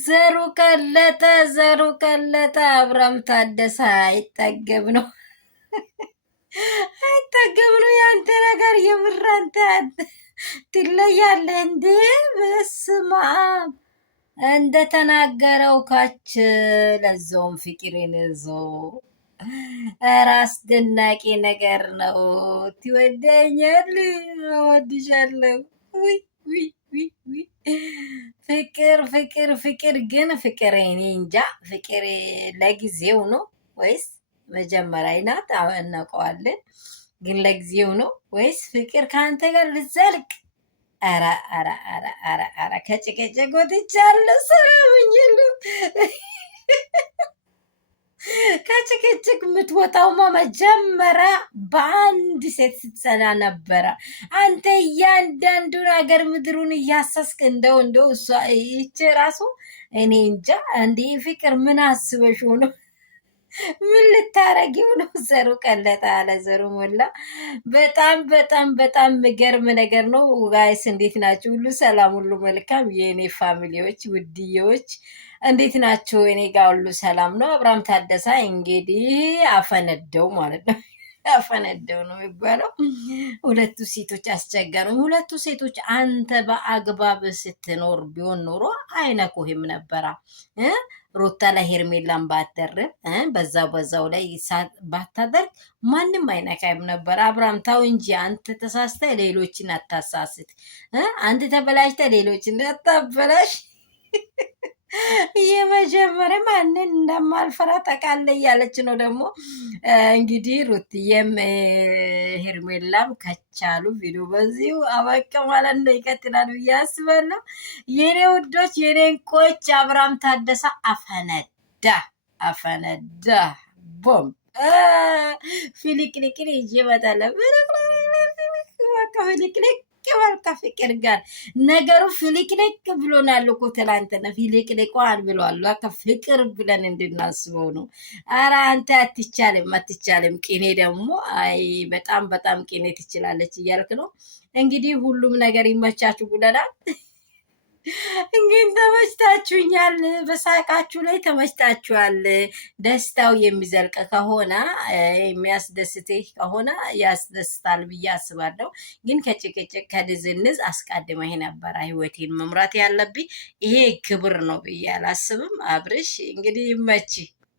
ዘሩ ቀለጠ አብርሃም ታደሰ አይጠገብ ነው። አይጠገብ ነው ያንተ ነገር የምር አንተ ትለያለህ እንዴ! በስመ አብ እንደተናገረው ካች ለዛውም ፍቅሬን ይዞ ኧረ አስደናቂ ነገር ነው። ትወደኛል፣ እወድሻለሁ። ውይ ውይ ውይ ውይ! ፍቅር ፍቅር ፍቅር ግን ፍቅር እኔ እንጃ ፍቅር ለጊዜው ነው ወይስ መጀመሪያ ናት? እናውቀዋለን። ግን ለጊዜው ነው ወይስ ፍቅር ከአንተ ጋር ልዘልቅ? ኧረ ኧረ ኧረ ኧረ ኧረ ከጭቅጭቅ ወጥቻለሁ። ሰላምኝሉ ከጭቅጭቅ የምትወጣውማ መጀመሪያ በአንድ ሴት ስትሰና ነበረ። አንተ እያንዳንዱን ሀገር ምድሩን እያሳስክ እንደው እሷ ይች ራሱ እኔ እንጃ እንዴ ፍቅር ምን አስበሽ ነው? ምን ልታረጊው ነው? ዘሩ ቀለጠ አለ ዘሩ ሞላ። በጣም በጣም በጣም የሚገርም ነገር ነው። ጋይስ እንዴት ናችሁ? ሁሉ ሰላም፣ ሁሉ መልካም የእኔ ፋሚሊዎች ውድዬዎች እንዴት ናቸው? እኔ ጋር ሁሉ ሰላም ነው። አብርሃም ታደሰ እንግዲህ አፈነደው ማለት ነው። አፈነደው ነው የሚባለው። ሁለቱ ሴቶች አስቸገሩኝ። ሁለቱ ሴቶች አንተ በአግባብ ስትኖር ቢሆን ኖሮ አይነኩህም ነበራ። ሩታ ላይ ሄርሜላን ባትደርብ በዛው ላይ ባታደርግ ማንም አይነካይም ነበር። አብርሃም ታው እንጂ አንተ ተሳስተ ሌሎችን አታሳስት። አንተ ተበላሽተ ሌሎችን አታበላሽ። የመጀመሪያ ማንን እንደማልፈራ ጠቃለ እያለች ነው ደግሞ እንግዲህ ሩትዬም ሄርሜላም ከቻሉ ቪዲዮ በዚሁ አበቃ ማለት ነው። ይቀጥላል ብዬ አስባለሁ። የኔ ውዶች የኔ እንቆች አብርሃም ታደሰ አፈነዳ ቦምብ ፊሊክሊክን ይዤ እመጣለሁ። ፊሊክሊክ በቃ ፍቅር ጋር ነገሩ ፍልቅልቅ ብሎናል እኮ ትላንትና ፍልቅልቋን ብሏል። በቃ ፍቅር ብለን እንድናስበው ነው። አረ አንተ አትቻልም። ቅኔ ደግሞ አይ በጣም በጣም ቅኔ ትችላለች እያልክ ነው። እንግዲህ ሁሉም ነገር ይመቻችሁ ብለናል። እንግዲህ ተመችታችሁኛል። በሳቃችሁ ላይ ተመችታችኋል። ደስታው የሚዘልቅ ከሆነ የሚያስደስትህ ከሆነ ያስደስታል ብዬ አስባለሁ። ግን ከጭቅጭቅ ከድዝንዝ አስቀድመህ ነበረ ህይወቴን መምራት ያለብኝ። ይሄ ክብር ነው ብዬ አላስብም። አብርሽ እንግዲህ ይመችህ።